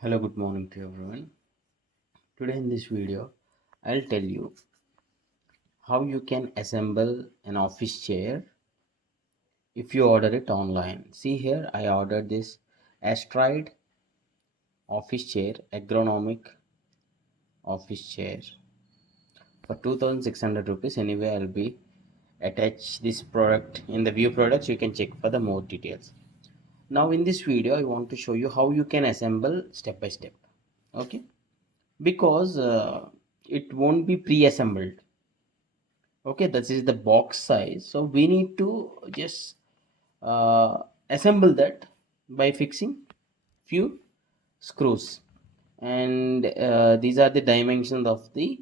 Hello, good morning to everyone. Today in this video, I'll tell you how you can assemble an office chair if you order it online. See here, I ordered this ASTRIDE office chair, ergonomic office chair for 2600 rupees. Anyway, I'll be attach this product in the view products. You can check for the more details. Now in this video, I want to show you how you can assemble step by step. Okay, because it won't be pre-assembled. Okay, this is the box size, so we need to just assemble that by fixing few screws, and these are the dimensions of the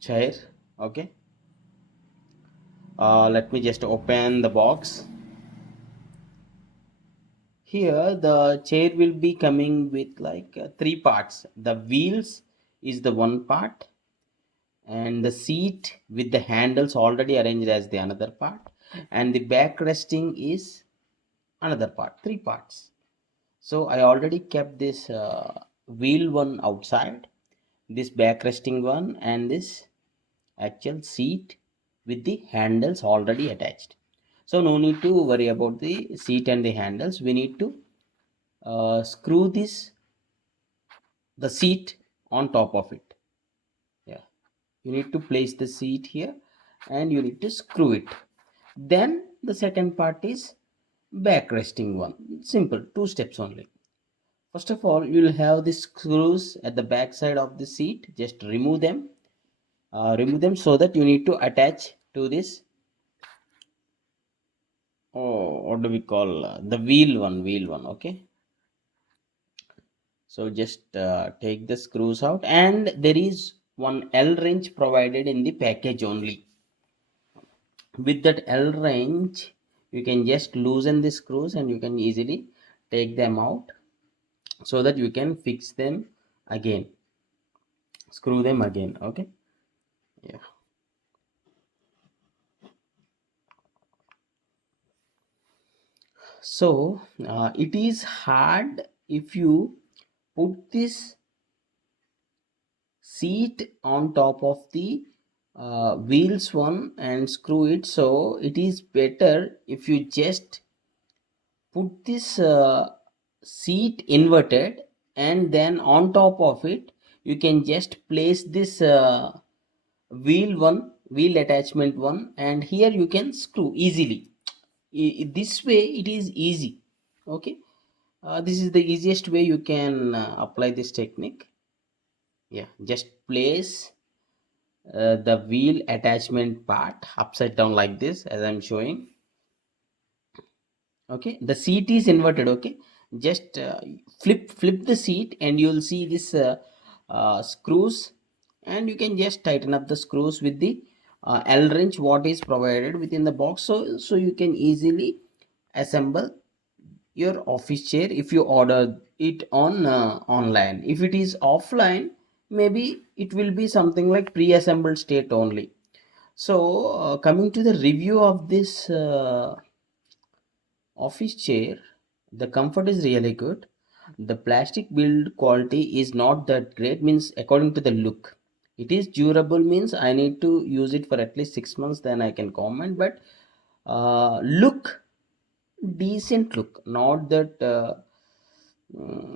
chair. Okay, let me just open the box. Here the chair will be coming with like three parts. The wheels is the one part, and the seat with the handles already arranged as the another part, and the back resting is another part. Three parts. So I already kept this wheel one outside, this back resting one, and this actual seat with the handles already attached. So no need to worry about the seat and the handles. We need to screw the seat on top of it. Yeah, you need to place the seat here and you need to screw it. Then the second part is back resting one. Simple, two steps only. First of all, you will have the screws at the back side of the seat. Just remove them. Remove them so that you need to attach to this. Oh, what do we call the wheel one? Okay. So just take the screws out, and there is one L wrench provided in the package only. With that L wrench, you can just loosen the screws and you can easily take them out so that you can fix them again, screw them again. Okay, yeah. So it is hard if you put this seat on top of the wheels one and screw it. So it is better if you just put this seat inverted, and then on top of it you can just place this wheel attachment one, and here you can screw easily. This way it is easy. Okay, this is the easiest way you can apply this technique. Yeah, just place the wheel attachment part upside down like this as I'm showing. Okay, the seat is inverted. Okay, just flip the seat and you'll see this screws, and you can just tighten up the screws with the L wrench what is provided within the box, so you can easily assemble your office chair if you order it on online. If it is offline, maybe it will be something like pre-assembled state only. So coming to the review of this office chair, the comfort is really good. The plastic build quality is not that great, means according to the look. It is durable, means I need to use it for at least 6 months, then I can comment. But look, decent look, not that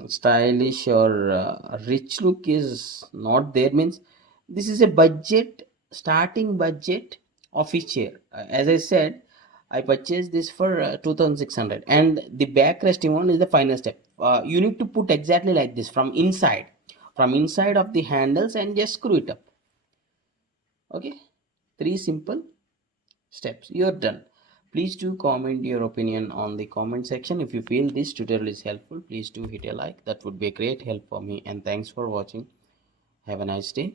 stylish or rich look is not there. Means this is a budget, starting budget office chair. As I said, I purchased this for 2600, and the back resting one is the final step. You need to put exactly like this from inside of the handles, and just screw it up. Okay, three simple steps, you're done. Please do comment your opinion on the comment section. If you feel this tutorial is helpful, please do hit a like. That would be a great help for me, and thanks for watching. Have a nice day.